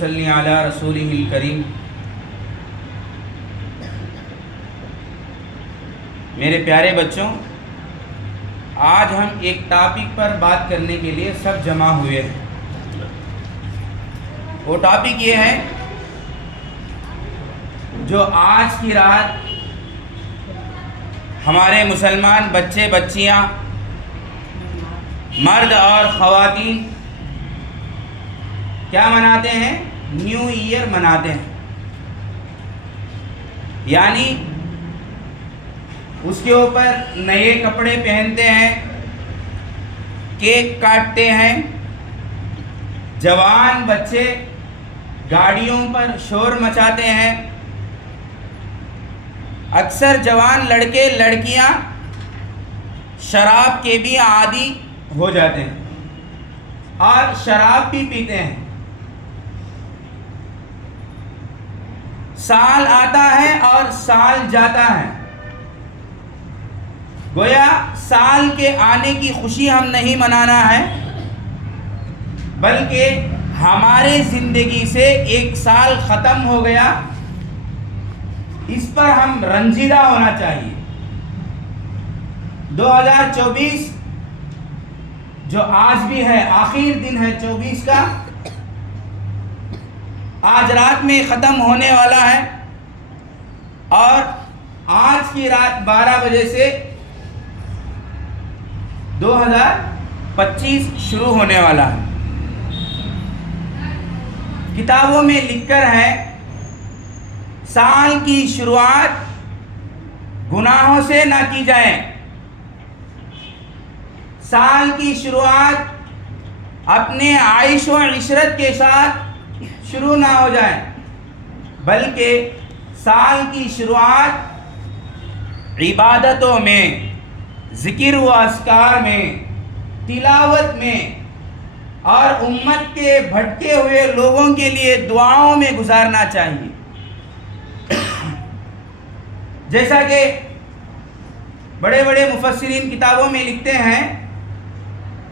صلی علی رسولہ الکریم۔ میرے پیارے بچوں، آج ہم ایک ٹاپک پر بات کرنے کے لیے سب جمع ہوئے ہیں۔ وہ ٹاپک یہ ہے جو آج کی رات ہمارے مسلمان بچے بچیاں، مرد اور خواتین کیا مناتے ہیں؟ نیو ایئر مناتے ہیں۔ یعنی اس کے اوپر نئے کپڑے پہنتے ہیں، کیک کاٹتے ہیں، جوان بچے گاڑیوں پر شور مچاتے ہیں۔ اکثر جوان لڑکے لڑکیاں شراب کے بھی عادی ہو جاتے ہیں اور شراب بھی پیتے ہیں۔ سال آتا ہے اور سال جاتا ہے، گویا سال کے آنے کی خوشی ہم نہیں منانا ہے، بلکہ ہمارے زندگی سے ایک سال ختم ہو گیا، اس پر ہم رنجیدہ ہونا چاہیے۔ 2024 جو آج بھی ہے، آخر دن ہے 24 کا، آج رات میں ختم ہونے والا ہے، اور آج کی رات 12 بجے سے 2025 شروع ہونے والا ہے۔ کتابوں میں لکھ کر ہے، سال کی شروعات گناہوں سے نہ کی جائے، سال کی شروعات اپنے عیش و عشرت کے ساتھ شروع نہ ہو جائے، بلکہ سال کی شروعات عبادتوں میں، ذکر و اذکار میں، تلاوت میں اور امت کے بھٹکے ہوئے لوگوں کے لیے دعاؤں میں گزارنا چاہیے۔ جیسا کہ بڑے بڑے مفسرین کتابوں میں لکھتے ہیں،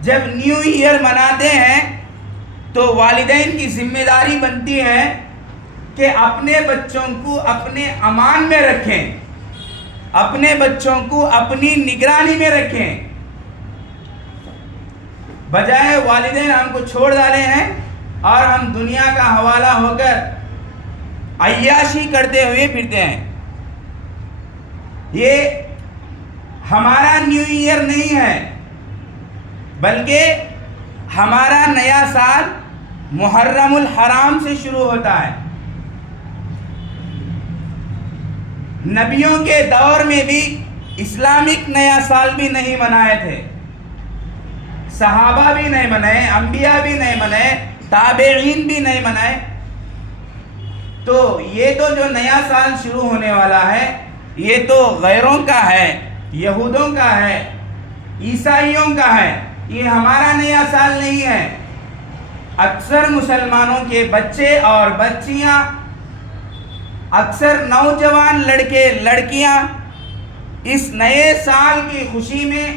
جب نیو ایئر مناتے ہیں تو والدین کی ذمہ داری بنتی ہے کہ اپنے بچوں کو اپنے امان میں رکھیں، اپنے بچوں کو اپنی نگرانی میں رکھیں، بجائے والدین ہم کو چھوڑ ڈالے ہیں اور ہم دنیا کا حوالہ ہو کر عیاشی کرتے ہوئے پھرتے ہیں۔ یہ ہمارا نیو ایئر نہیں ہے، بلکہ ہمارا نیا سال محرم الحرام سے شروع ہوتا ہے۔ نبیوں کے دور میں بھی اسلامک نیا سال بھی نہیں منائے تھے، صحابہ بھی نہیں منائے، انبیاء بھی نہیں منائے، تابعین بھی نہیں منائے۔ تو یہ تو جو نیا سال شروع ہونے والا ہے، یہ تو غیروں کا ہے، یہودوں کا ہے، عیسائیوں کا ہے، یہ ہمارا نیا سال نہیں ہے۔ اکثر مسلمانوں کے بچے اور بچیاں، اکثر نوجوان لڑکے لڑکیاں اس نئے سال کی خوشی میں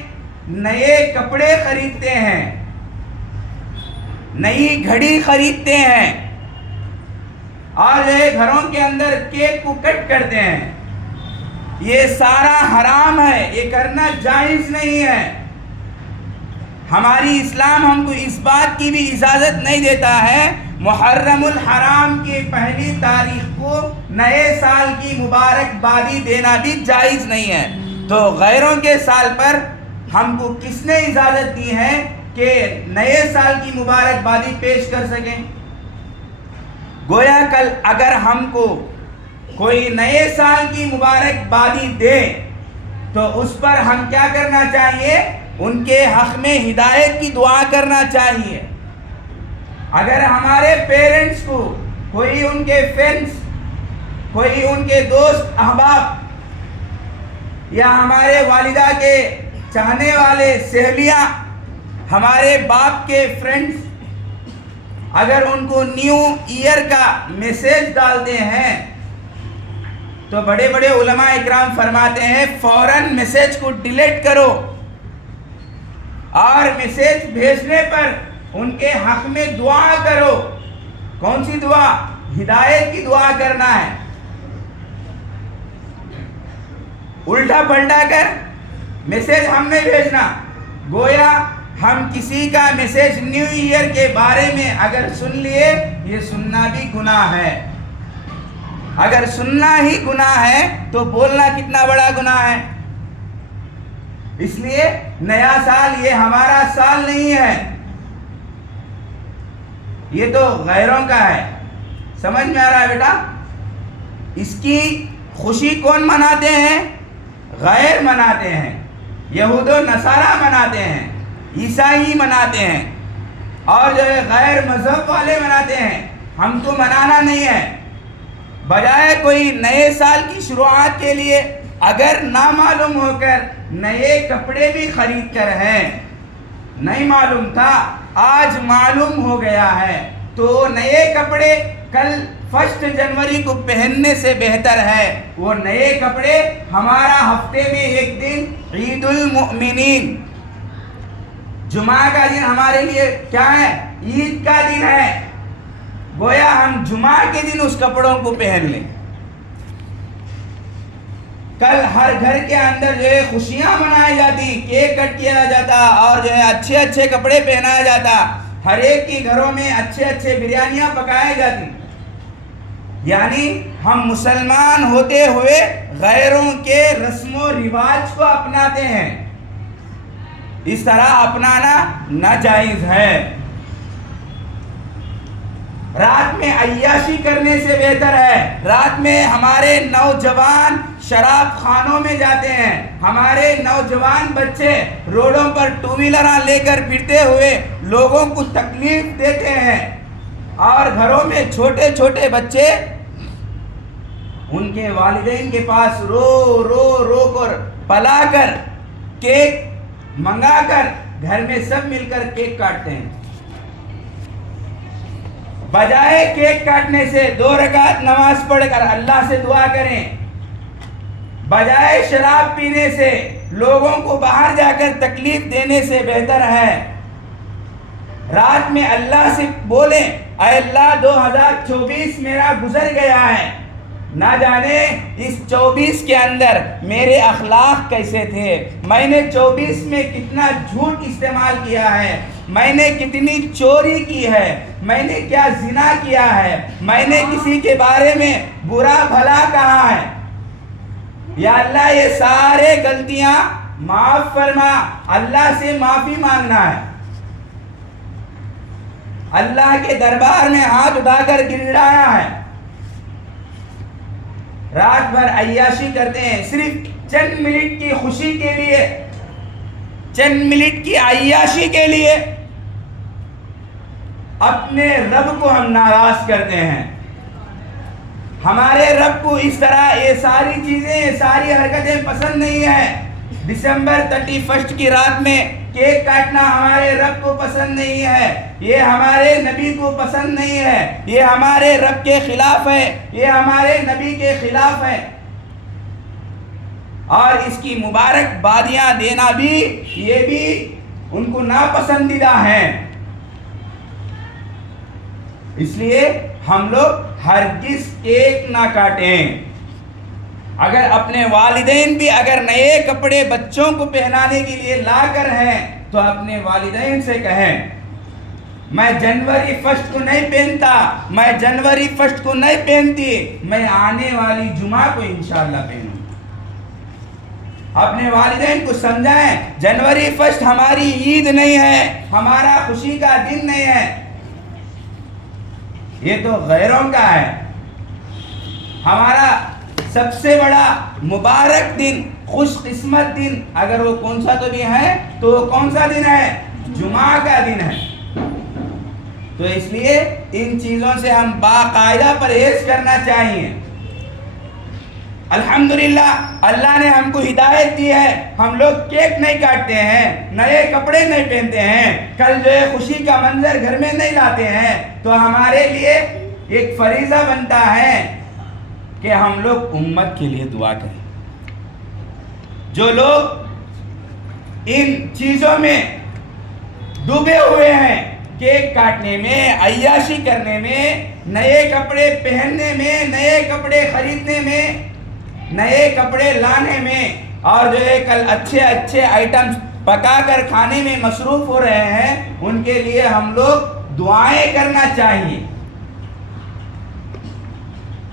نئے کپڑے خریدتے ہیں، نئی گھڑی خریدتے ہیں، اور گھروں کے اندر کیک کو کٹ کرتے ہیں۔ یہ سارا حرام ہے، یہ کرنا جائز نہیں ہے۔ ہماری اسلام ہم کو اس بات کی بھی اجازت نہیں دیتا ہے محرم الحرام کی پہلی تاریخ کو نئے سال کی مبارکبادی دینا بھی جائز نہیں ہے۔ تو غیروں کے سال پر ہم کو کس نے اجازت دی ہے کہ نئے سال کی مبارکبادی پیش کر سکیں؟ گویا کل اگر ہم کو کوئی نئے سال کی مبارکبادی دے تو اس پر ہم کیا کرنا چاہیے؟ ان کے حق میں ہدایت کی دعا کرنا چاہیے۔ اگر ہمارے پیرنٹس کو، کوئی ان کے فرینڈس، کوئی ان کے دوست احباب، یا ہمارے والدہ کے چاہنے والے سہیلیاں، ہمارے باپ کے فرینڈس، اگر ان کو نیو ایئر کا میسیج ڈالتے ہیں تو بڑے بڑے علماء اکرام فرماتے ہیں فوراً میسیج کو ڈیلیٹ کرو، اور میسیج بھیجنے پر ان کے حق میں دعا کرو کون سی دعا؟ ہدایت کی دعا کرنا ہے. الٹا پلٹا کر میسج ہم نہیں بھیجنا. گویا ہم کسی کا میسج نیو ایئر کے بارے میں اگر سن لیے، یہ سننا بھی گناہ ہے. اگر سننا ہی گناہ ہے تو بولنا کتنا بڑا گناہ ہے. اس لیے نیا سال یہ ہمارا سال نہیں ہے، یہ تو غیروں کا ہے. سمجھ میں آ رہا ہے بیٹا؟ اس کی خوشی کون مناتے ہیں؟ غیر مناتے ہیں. یہود و نصارہ مناتے ہیں، عیسائی مناتے ہیں، اور جو ہے غیر مذہب والے مناتے ہیں. ہم کو منانا نہیں ہے. بجائے کوئی نئے سال کی شروعات کے لیے اگر نامعلوم ہو کر نئے کپڑے بھی خرید کر ہیں، نہیں معلوم تھا آج معلوم ہو گیا ہے، تو نئے کپڑے کل 1 جنوری کو پہننے سے بہتر ہے وہ نئے کپڑے ہمارا ہفتے میں ایک دن عید المؤمنین، جمعہ کا دن ہمارے لیے کیا ہے؟ عید کا دن ہے. گویا ہم جمعہ کے دن اس کپڑوں کو پہن لیں. کل ہر گھر کے اندر جو ہے خوشیاں منائی جاتی، کیک کٹ کیا جاتا، اور جو ہے اچھے اچھے کپڑے پہنایا جاتا. ہر ایک کی گھروں میں اچھے اچھے بریانیاں پکائی جاتی. یعنی ہم مسلمان ہوتے ہوئے غیروں کے رسم و رواج کو اپناتے ہیں. اس طرح اپنانا ناجائز ہے. رات میں عیاشی کرنے سے بہتر ہے. رات میں ہمارے نوجوان شراب خانوں میں جاتے ہیں، ہمارے نوجوان بچے روڈوں پر ٹو ویلراں لے کر پھرتے ہوئے لوگوں کو تکلیف دیتے ہیں، اور گھروں میں چھوٹے چھوٹے بچے ان کے والدین کے پاس رو رو رو کر پلا کر کیک منگا کر گھر میں سب مل کر کیک کاٹتے ہیں. بجائے کیک کاٹنے سے 2 رکعت نماز پڑھ کر اللہ سے دعا کریں. بجائے شراب پینے سے، لوگوں کو باہر جا کر تکلیف دینے سے بہتر ہے رات میں اللہ سے بولیں، اے اللہ 2024 میرا گزر گیا ہے، نہ جانے اس 24 کے اندر میرے اخلاق کیسے تھے، میں نے 24 میں کتنا جھوٹ استعمال کیا ہے، میں نے کتنی چوری کی ہے، میں نے کیا زنا کیا ہے، میں نے کسی کے بارے میں برا بھلا کہا ہے. یا اللہ یہ سارے غلطیاں معاف فرما. اللہ سے معافی مانگنا ہے. اللہ کے دربار میں ہاتھ اٹھا کر گڑگڑانا ہے. رات بھر عیاشی کرتے ہیں صرف چند منٹ کی خوشی کے لیے، چند منٹ کی عیاشی کے لیے اپنے رب کو ہم ناراض کرتے ہیں. ہمارے رب کو اس طرح یہ ساری چیزیں، یہ ساری حرکتیں پسند نہیں ہیں. دسمبر 31 کی رات میں کیک کاٹنا ہمارے رب کو پسند نہیں ہے، یہ ہمارے نبی کو پسند نہیں ہے، یہ ہمارے رب کے خلاف ہے، یہ ہمارے نبی کے خلاف ہے. اور اس کی مبارک بادیاں دینا بھی، یہ بھی ان کو ناپسندیدہ ہے. اس لیے ہم لوگ ہرگز کیک نہ کاٹیں. اگر اپنے والدین بھی اگر نئے کپڑے بچوں کو پہنانے کے لیے لا کر ہیں تو اپنے والدین سے کہیں میں جنوری 1 کو نہیں پہنتا، میں جنوری 1 کو نہیں پہنتی، میں آنے والی جمعہ کو انشاءاللہ پہنوں. اپنے والدین کو سمجھائیں جنوری 1 ہماری عید نہیں ہے، ہمارا خوشی کا دن نہیں ہے، یہ تو غیروں کا ہے. ہمارا سب سے بڑا مبارک دن، خوش قسمت دن اگر وہ کون سا تو بھی ہے تو وہ کون سا دن ہے؟ جمعہ کا دن ہے. تو اس لیے ان چیزوں سے ہم باقاعدہ پرہیز کرنا چاہیے. الحمدللہ اللہ نے ہم کو ہدایت دی ہے، ہم لوگ کیک نہیں کاٹتے ہیں، نئے کپڑے نہیں پہنتے ہیں، کل جو ہے خوشی کا منظر گھر میں نہیں لاتے ہیں. تو ہمارے لیے ایک فریضہ بنتا ہے کہ ہم لوگ امت کے لیے دعا کریں. جو لوگ ان چیزوں میں ڈوبے ہوئے ہیں، کیک کاٹنے میں، عیاشی کرنے میں، نئے کپڑے پہننے میں، نئے کپڑے خریدنے میں، نئے کپڑے لانے میں، اور جو ہے کل اچھے اچھے آئٹمز پکا کر کھانے میں مصروف ہو رہے ہیں، ان کے لیے ہم لوگ دعائیں کرنا چاہیے۔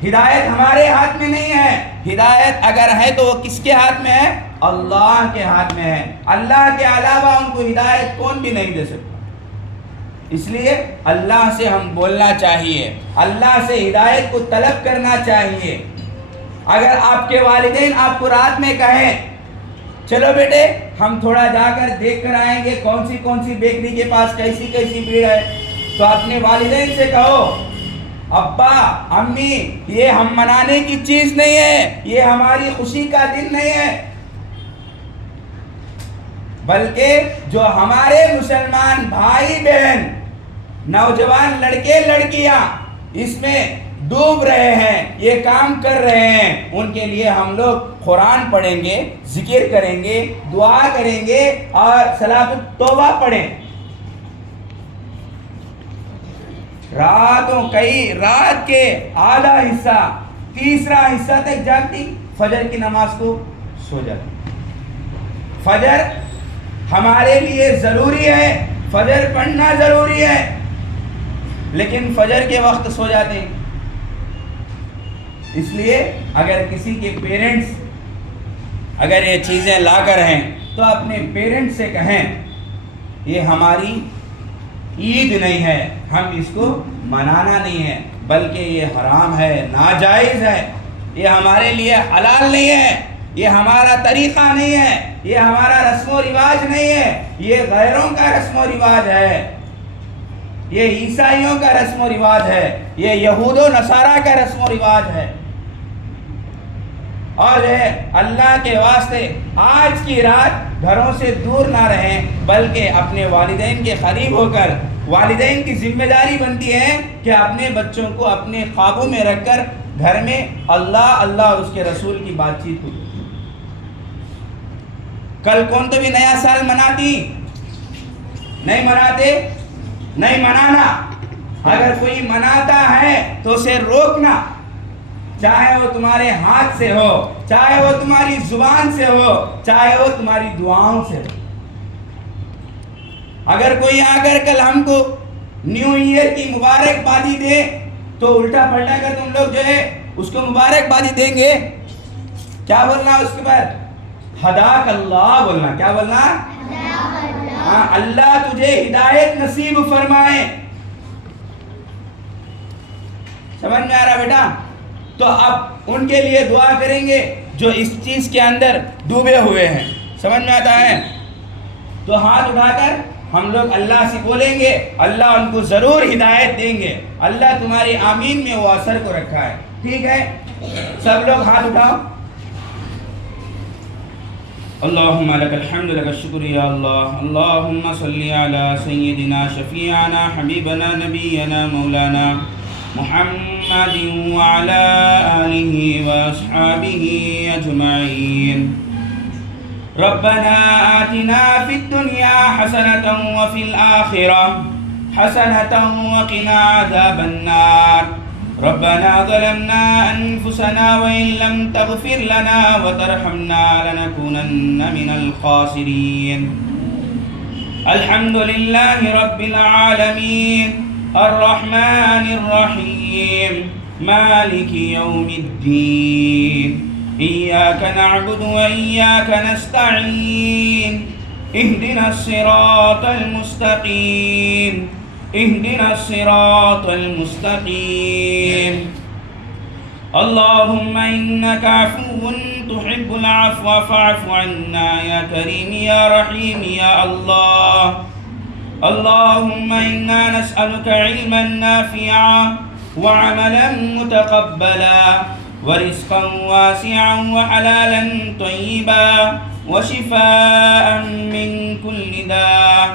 ہدایت ہمارے ہاتھ میں نہیں ہے، ہدایت اگر ہے تو وہ کس کے ہاتھ میں ہے؟ اللہ کے ہاتھ میں ہے۔ اللہ کے علاوہ ان کو ہدایت کون بھی نہیں دے سکتا۔ اس لیے اللہ سے ہم بولنا چاہیے، اللہ سے ہدایت کو طلب کرنا چاہیے۔ اگر آپ کے والدین آپ کو رات میں کہیں چلو بیٹے ہم تھوڑا جا کر دیکھ کر آئیں گے کون سی بیکری کے پاس کیسی بھیڑ ہے، تو اپنے والدین سے کہو ابا امی یہ ہم منانے کی چیز نہیں ہے، یہ ہماری خوشی کا دن نہیں ہے، بلکہ جو ہمارے مسلمان بھائی بہن نوجوان لڑکے لڑکیاں اس میں ڈوب رہے ہیں، یہ کام کر رہے ہیں، ان کے لیے ہم لوگ قرآن پڑھیں گے، ذکر کریں گے، دعا کریں گے اور صلاۃ التوبہ پڑھیں۔ رات کے آدھا حصہ، تیسرا حصہ تک جاگتی، فجر کی نماز کو سو جاتی۔ فجر ہمارے لیے ضروری ہے، فجر پڑھنا ضروری ہے، لیکن فجر کے وقت سو جاتے ہیں۔ اس لیے اگر کسی کے پیرنٹس اگر یہ چیزیں لا کر ہیں تو اپنے پیرنٹس سے کہیں یہ ہماری عید نہیں ہے، ہم اس کو منانا نہیں ہے، بلکہ یہ حرام ہے، ناجائز ہے، یہ ہمارے لیے حلال نہیں ہے، یہ ہمارا طریقہ نہیں ہے، یہ ہمارا رسم و رواج نہیں ہے، یہ غیروں کا رسم و رواج ہے، یہ عیسائیوں کا رسم و رواج ہے، یہ یہود و نصارہ کا رسم و رواج ہے۔ اور اللہ کے واسطے آج کی رات گھروں سے دور نہ رہیں، بلکہ اپنے والدین کے قریب ہو کر، والدین کی ذمہ داری بنتی ہے کہ اپنے بچوں کو اپنے خوابوں میں رکھ کر گھر میں اللہ اور اس کے رسول کی بات چیت ہو۔ کل کون تو بھی نیا سال مناتی؟ نہیں مناتے؟ نہیں منانا۔ اگر کوئی مناتا ہے تو اسے روکنا، چاہے وہ تمہارے ہاتھ سے ہو، چاہے وہ تمہاری زبان سے ہو، چاہے وہ تمہاری دعاؤں سے ہو۔ اگر کوئی آ کر کل ہم کو نیو ایئر کی مبارکبادی دے تو الٹا پلٹا کر تم لوگ جو ہے اس کو مبارکبادی دیں گے، کیا بولنا اس کے بعد؟ ہداک اللہ بولنا۔ کیا بولنا؟ ہاں، اللہ تجھے ہدایت نصیب فرمائے۔ سمجھ میں آ رہا بیٹا؟ تو اب ان کے لیے دعا کریں گے جو اس چیز کے اندر ڈوبے ہوئے ہیں۔ سمجھ میں آتا ہے؟ تو ہاتھ اٹھا کر ہم لوگ اللہ سے بولیں گے، اللہ ان کو ضرور ہدایت دیں گے، اللہ تمہاری آمین میں وہ اثر کو رکھا ہے۔ ٹھیک ہے، سب لوگ ہاتھ اٹھاؤ۔ اللہم لک الحمد لک الشکر یا اللہ، اللہم صلی علی سیدنا شفیعنا حبیبنا نبینا مولانا محمد وعلى آله وأصحابه أجمعين۔ ربنا آتنا في الدنيا حسنة وفي الآخرة حسنة وقنا عذاب النار۔ ربنا ظلمنا أنفسنا وإن لم تغفر لنا وترحمنا لنكونن من الخاسرين۔ الحمد لله رب العالمين الرحمن الرحيم مالك يوم الدين، إياك نعبد وإياك نستعين، اهدنا الصراط المستقيم، اهدنا الصراط المستقيم۔ اللهم إنك عفو تحب العفو فاعف عنا يا كريم يا رحيم يا الله۔ اللهم إنا نسألك علما نافعا وعملا متقبلا ورزقا واسعا وحلالا طيبا وشفاء من كل داء۔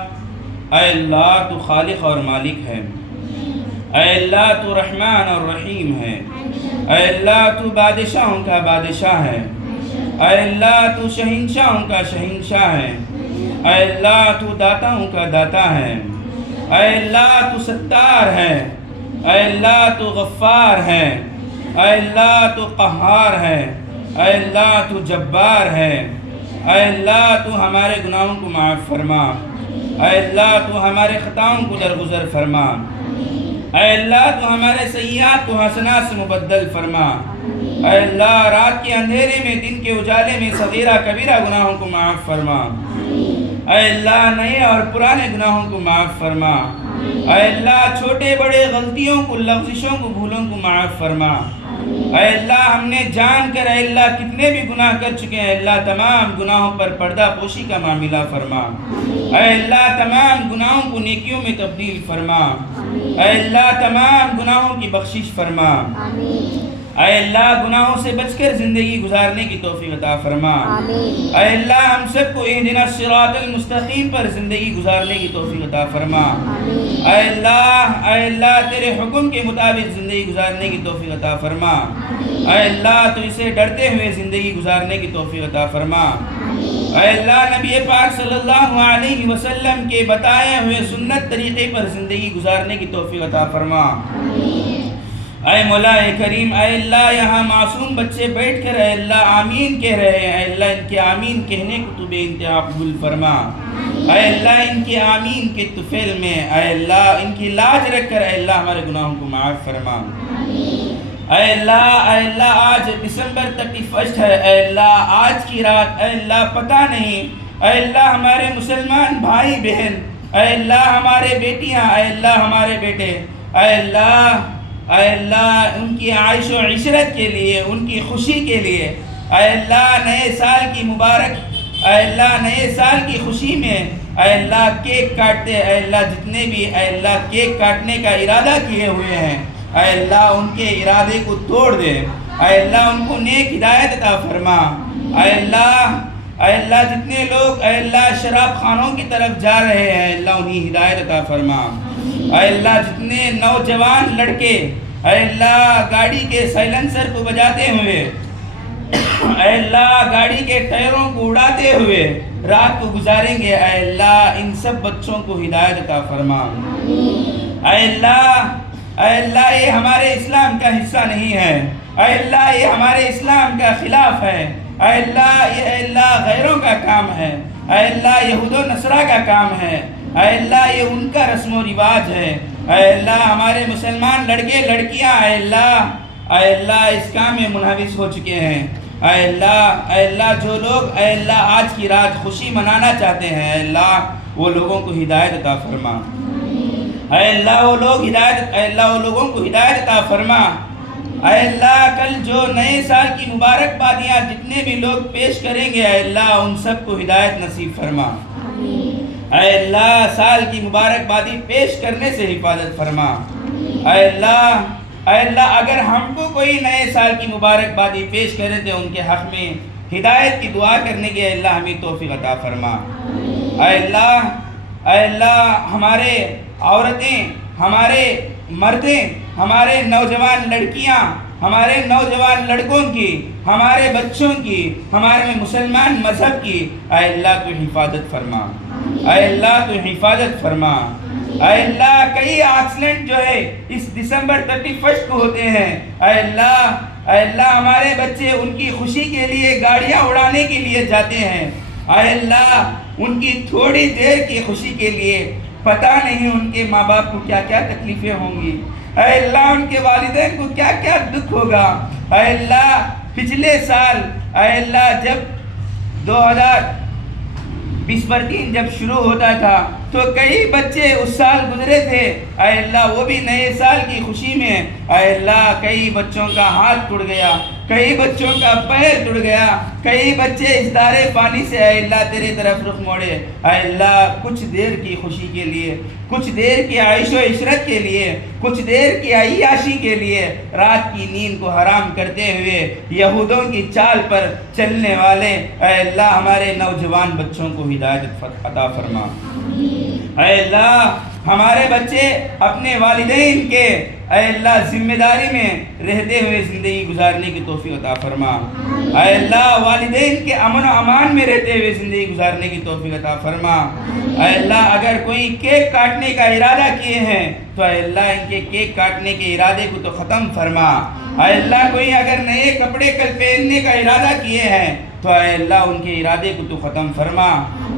اے اللہ تو خالق اور مالک ہے، اے اللہ تو رحمان اور رحیم ہے، اے اللہ تو بادشاہوں کا بادشاہ ہے، اے اللہ تو شہنشاہوں کا شہنشاہ ہے، اے اللہ تو داتاؤں کا داتا ہے، اے اللہ تو ستار ہے، اے اللہ تو غفار ہے، اے اللہ تو قہار ہے، اے اللہ تو جبار ہے، اے اللہ تو ہمارے گناہوں کو معاف فرما، اے اللہ تو ہمارے خطاؤں کو درگزر فرما، اے اللہ تو ہمارے سیئات کو حسنات سے مبدل فرما، اے اللہ رات کے اندھیرے میں دن کے اجالے میں صغیرہ کبیرہ گناہوں کو معاف فرما، اے اللہ نئے اور پرانے گناہوں کو معاف فرما، اے اللہ چھوٹے بڑے غلطیوں کو، لغزشوں کو، بھولوں کو معاف فرما، اے اللہ ہم نے جان کر اے اللہ کتنے بھی گناہ کر چکے ہیں، اللہ تمام گناہوں پر پردہ پوشی کا معاملہ فرما، اے اللہ تمام گناہوں کو نیکیوں میں تبدیل فرما، اے اللہ تمام گناہوں کی بخشش فرما، اے اللہ گناہوں سے بچ کر زندگی گزارنے کی توفیق عطا فرما، اے اللہ ہم سب کو اہدنا الصراط المستقیم پر زندگی گزارنے کی توفیق عطا فرما، اے اللہ تیرے حکم کے مطابق زندگی گزارنے کی توفیق عطا فرما، اے اللہ تو اسے ڈرتے ہوئے زندگی گزارنے کی توفیق عطا فرما، اے اللہ نبی پاک صلی اللہ علیہ وسلم کے بتائے ہوئے سنت طریقے پر زندگی گزارنے کی توفیق عطا فرما، اے مولا کریم، اے اللہ یہاں معصوم بچے بیٹھ کر اے اللہ آمین کہہ رہے ہیں، اے اللہ ان کے آمین کہنے کو تو بے انتہا قبول فرما، اے اللہ ان کے آمین کے طفیل میں اے اللہ ان کی لاج رکھ کر اے اللہ ہمارے گناہوں کو معاف فرما، اے اللہ آج دسمبر 31 ہے، اے اللہ آج کی رات اے اللہ پتہ نہیں، اے اللہ ہمارے مسلمان بھائی بہن، اے اللہ ہمارے بیٹیاں، اے اللہ ہمارے بیٹے، اے اللہ ان کی عائش و عشرت کے لیے، ان کی خوشی کے لیے اے اللہ نئے سال کی مبارک، اے اللہ نئے سال کی خوشی میں اے اللہ کیک کاٹتے، اے اللہ جتنے بھی اے اللہ کیک کاٹنے کا ارادہ کیے ہوئے ہیں اے اللہ ان کے ارادے کو توڑ دے، اے اللہ ان کو نیک ہدایت عطا فرما، اے اللہ جتنے لوگ اے اللہ شراب خانوں کی طرف جا رہے ہیں اے اللہ انہیں ہدایت عطا فرما، اے اللہ جتنے نوجوان لڑکے اے اللہ گاڑی کے سائلنسر کو بجاتے ہوئے اے اللہ گاڑی کے ٹائروں کو اڑاتے ہوئے رات کو گزاریں گے، اے اللہ ان سب بچوں کو ہدایت عطا فرما، اے اللہ یہ ہمارے اسلام کا حصہ نہیں ہے، اے اللہ یہ ہمارے اسلام کا خلاف ہے، اے اللہ غیروں کا کام ہے، اے اللہ یہود و نصارہ کا کام ہے، اے اللہ یہ ان کا رسم و رواج ہے، اے اللہ ہمارے مسلمان لڑکے لڑکیاں اے اللہ اس کام میں منحوس ہو چکے ہیں، اے اللہ جو لوگ اے اللہ آج کی رات خوشی منانا چاہتے ہیں اے اللہ وہ لوگوں کو ہدایت عطا فرما، اے اللہ وہ لوگوں کو ہدایت عطا فرما، اے اللہ کل جو نئے سال کی مبارکبادیاں جتنے بھی لوگ پیش کریں گے اے اللہ ان سب کو ہدایت نصیب فرما، اے اللہ سال کی مبارکبادی پیش کرنے سے حفاظت فرما، اے اللہ اگر ہم کو کوئی نئے سال کی مبارکبادی پیش کرے تو ان کے حق میں ہدایت کی دعا کرنے کے اللہ ہمیں توفیق عطا فرما، اے اللہ ہمارے عورتیں، ہمارے مردیں، ہمارے نوجوان لڑکیاں، ہمارے نوجوان لڑکوں کی، ہمارے بچوں کی، ہمارے مسلمان مذہب کی اے اللہ تو حفاظت فرما، اے اللہ تو حفاظت فرما، اے اللہ کئی ایکسیڈنٹ جو ہے اس دسمبر 31 کو ہوتے ہیں اے اللہ ہمارے بچے ان کی خوشی کے لیے گاڑیاں اڑانے کے لیے جاتے ہیں، اے اللہ ان کی تھوڑی دیر کی خوشی کے لیے پتہ نہیں ان کے ماں باپ کو کیا کیا تکلیفیں ہوں گی، اے اللہ ان کے والدین کو کیا کیا دکھ ہوگا، اے اللہ پچھلے سال اے اللہ جب 2023 جب شروع ہوتا تھا تو کئی بچے اس سال گزرے تھے اے اللہ وہ بھی نئے سال کی خوشی میں اے اللہ کئی بچوں کا ہاتھ ٹوٹ گیا، کئی بچوں کا پیر ٹوٹ گیا، کئی بچے اس دارے پانی سے اے اللہ تیرے طرف رخ موڑے، اے اللہ کچھ دیر کی خوشی کے لیے، کچھ دیر کی عیش و عشرت کے لیے، کچھ دیر کی عیاشی کے لیے رات کی نیند کو حرام کرتے ہوئے یہودوں کی چال پر چلنے والے اے اللہ ہمارے نوجوان بچوں کو ہدایت عطا فرما، اے اللہ ہمارے بچے اپنے والدین کے اے اللہ ذمہ داری میں رہتے ہوئے زندگی گزارنے کی توفیق عطا فرما۔ اے اللہ والدین کے امن و امان میں رہتے ہوئے زندگی گزارنے کی توفیق عطا فرما۔ اے اللہ اگر کوئی کیک کاٹنے کا ارادہ کیے ہیں تو اے اللہ ان کے کیک کاٹنے کے ارادے کو تو ختم فرما۔ اے اللہ کوئی اگر نئے کپڑے کل پہننے کا ارادہ کیے ہیں تو اے اللہ ان کے ارادے کو تو ختم فرما۔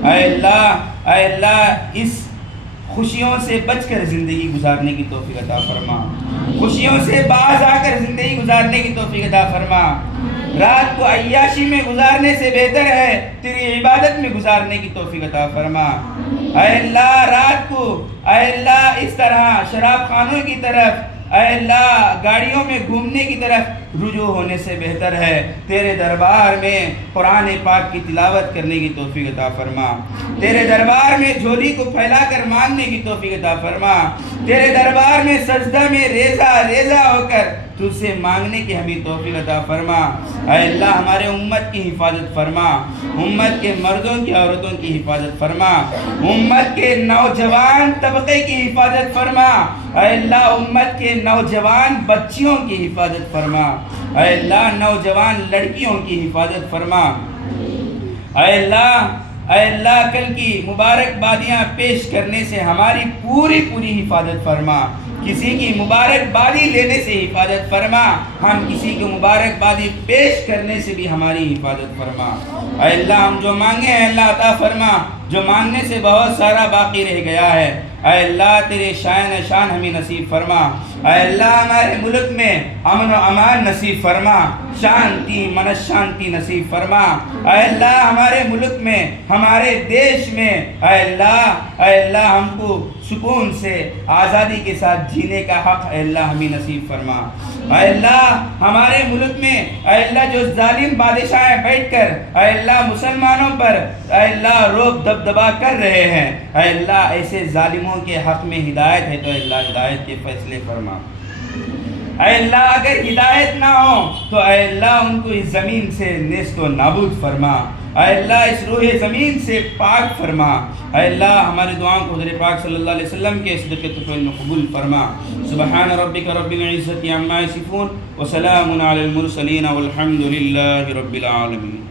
اے اللہ اس خوشیوں سے بچ کر زندگی گزارنے کی توفیق عطا فرما، خوشیوں سے باز آ کر زندگی گزارنے کی توفیق عطا فرما۔ رات کو عیاشی میں گزارنے سے بہتر ہے تیری عبادت میں گزارنے کی توفیق عطا فرما۔ اے اللہ رات کو اے اللہ اس طرح شراب خانوں کی طرف اے اللہ گاڑیوں میں گھومنے کی طرف رجوع ہونے سے بہتر ہے تیرے دربار میں قرآن پاک کی تلاوت کرنے کی توفیق عطا فرما، تیرے دربار میں جھولی کو پھیلا کر مانگنے کی توفیق عطا فرما، تیرے دربار میں سجدہ میں ریزہ ہو کر تجھ سے مانگنے کی ہمیں توفیق عطا فرما۔ اے اللہ ہمارے امت کی حفاظت فرما، امت کے مردوں کی عورتوں کی حفاظت فرما، امت کے نوجوان طبقے کی حفاظت فرما۔ اے اللہ امت کے نوجوان بچیوں کی حفاظت فرما، اے اللہ نوجوان لڑکیوں کی حفاظت فرما۔ اے اللہ کل کی مبارکبادیاں پیش کرنے سے ہماری پوری حفاظت فرما، کسی کی مبارکبادی لینے سے حفاظت فرما، ہم کسی کو مبارکبادی پیش کرنے سے بھی ہماری حفاظت فرما۔ اے اللہ ہم جو مانگے ہیں اللہ عطا فرما، جو مانگنے سے بہت سارا باقی رہ گیا ہے اے اللہ تیرے شان ہمیں نصیب فرما۔ اے اللہ ہمارے ملک میں امن و امان نصیب فرما، شانتی شانتی نصیب فرما۔ اے اللہ ہمارے ملک میں ہمارے دیش میں اے اللہ ہم کو سکون سے آزادی کے ساتھ جینے کا حق اے اللہ ہمیں نصیب فرما۔ اے اللہ ہمارے ملک میں اے اللہ جو ظالم بادشاہیں بیٹھ کر اے اللہ مسلمانوں پر اے اللہ روک دبدبا کر رہے ہیں اے اللہ ایسے ظالموں کے حق میں ہدایت ہے تو اے اللہ ہدایت کے فیصلے فرما۔ اے اللہ اگر ہدایت نہ ہو تو اے اللہ ان کو اس زمین سے نیست و نابود فرما، اے اللہ اس روح زمین سے پاک فرما۔ اے اللہ ہماری دعاؤں کو حضور پاک صلی اللہ علیہ وسلم کے صدقے طفیل میں قبول فرما۔ سبحان ربک رب العزت عما یصفون وسلام علی المرسلین والحمد للہ رب العالمین۔